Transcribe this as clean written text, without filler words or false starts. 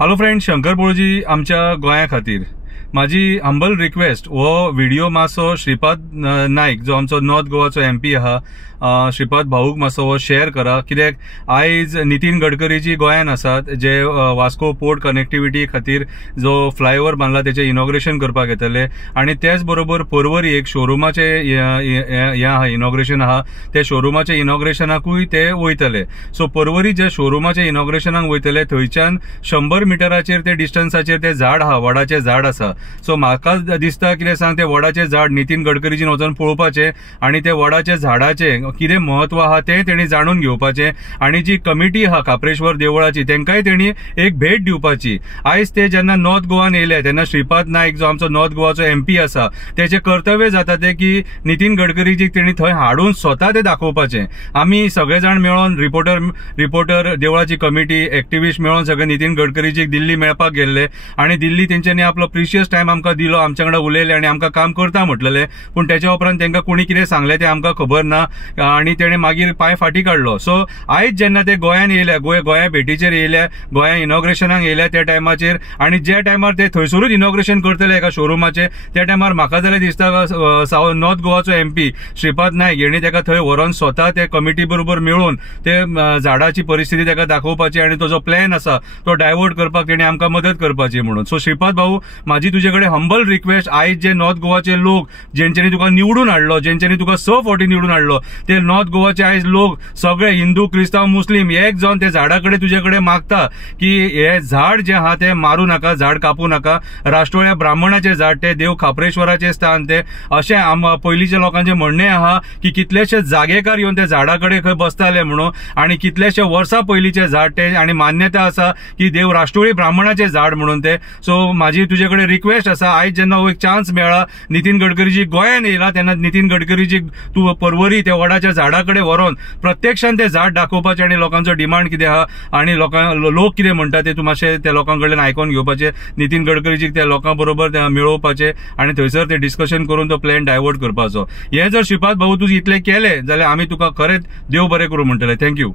Hello friend, Shankar बोळजी आमच्या गोंया खातीर माझी हंबल रिक्वेस्ट वो व्हिडिओ मातसो श्रीपाद नाईक जो आमचो नॉर्थ गोवाचो MP आहा श्रीपाद भाऊक मातसो वो शेअर करा। कित्याक आयज नितीन गडकरीजी गोंयान आसात जे वास्को पोर्ट कनेक्टिविटी खातीर जो फ्लायओव्हर बांदला तेचे इनॉग्रेशन करपाक येतले आणि त्याच बरोबर पर्वरी एक शोरूमाचे इनॉग्रेशन आहा त्या शोरूमाचे इनॉग्रेशनाकूय ते वयतले। सो पर्वरी जे शोरूमाचे इनॉग्रेशनाक वयतले थंयच्यान 100 मिटराचेर ते डिस्टन्साचेर ते झाड आहा, वडाचे झाड आसा। सो म्हाका दिसता कितें सांग ते वडाचे झाड नितीन गडकरीजीन वचून पळोवपाचे आणि ते वडाचे झाडाचे कितें महत्व आहा ते तेणी जाणून घेवपाचे आणि जी कमिटी आहा काप्रेश्वर देवळाची तेंकाय तेणी एक भेट दिवपाची। आयज ते जेन्ना नॉर्थ गोवान येयले तेन्ना श्रीपाद नाईक जो आमचो नॉर्थ गोवाचो MP आसा तेचे कर्तव्य जाता ते की नितीन गडकरीजीक तेणी थंय हाडून स्वता ते दाखोवपाचे। आमी सगळे जाण मेळोन रिपोर्टर देवळाची कमिटी एक्टिविस्ट मेळोन सगळे नितीन गडकरीजीक दिल्ली मेळपाक गेल्ले आणि दिल्ली तेंच्यांनी आपलो प्रिशियस टाइम आमकां दिलो, आमच्या वांगडा उलयले आणि आमकां काम करता म्हटलेले। पूण त्याच्या उपरांत तेंकां कोणी कितें सांगले ते आमकां खबर ना आणि तेणे मागीर पाय फाटी काडलो। सो आयज जेन्ना ते गोंयान येयल्या, गोंया भेटीचेर येयल्या, गोंया इनॉग्रेशनाक येयल्या त्या टायमाचेर आणि जे टायमार ते थंयसरूच इनॉग्रेशन करतले एका शोरूमाचे त्या टायमार म्हाका जाल्यार दिसता नॉर्थ गोवाचो MP श्रीपाद नाईक हेणी तेका थंय व्हरोन स्वता ते कमिटी बरोबर मेळून ते झाडाची परिस्थिती तेका दाखोवपाची आणि तो जो प्लॅन आसा तो डायवर्ट करपाक तेणी आमकां मदत करपाची म्हणून। सो श्रीपाद भाऊ, माझी तुजे कडेन हंबल रिक्वेस्ट, आयज जे नॉर्थ गोवाचे लोक जेंच्यांनी तुका निवडून हाडलो, जेंच्यांनी तुका 6 फावटी निवडून हाडलो, ते नॉर्थ गोवाचे आयज लोक सगळे हिंदू क्रिस्तांव मुस्लिम एक जावन ते झाडाकडे तुजे कडेन मागता की हे झाड जे आहा ते मारू नाका, झाड कापू नाका। राष्ट्रोळ्या ब्राह्मणाचे झाड ते देव खापरेश्वराचे स्थान ते अशें पयलींच्या लोकांचे म्हणणे आहा की कितलेशे जागेकार येवन ते झाडाकडे खंय बसताले म्हणून आणि कितलेशे वर्सां पयलींचे झाड ते आणि मान्यता आसा की देव राष्ट्रोळी ब्राह्मणाचे झाड म्हणून ते। सो माझी तुजे कडेन रिक्वेस्ट आसा, आयज जेन्ना एक चान्स मेळ्ळा नितीन गडकरीजी गोंयान येयला तेन्ना नितीन गडकरीजीक तूं पर्वरी त्या वडाच्या झाडाकडे व्हरोन प्रत्यक्षान ते झाड दाखोवपाचें आणि लोकांचो डिमांड कितें आहा आणि लोक कितें म्हणटा ते तूं मातशें त्या लोकां कडल्यान आयकून घेवपाचें। नितीन गडकरीजीक त्या लोकां बरोबर मेळोवपाचें आणि थंयसर ते डिस्कशन करून तो प्लॅन डायवर्ट करपाचो। हें जर श्रीपाद भाऊ तूं इतलें केलें जाल्यार आमी तुका खरेंच देव बरें करूं म्हणटले। थँक्यू।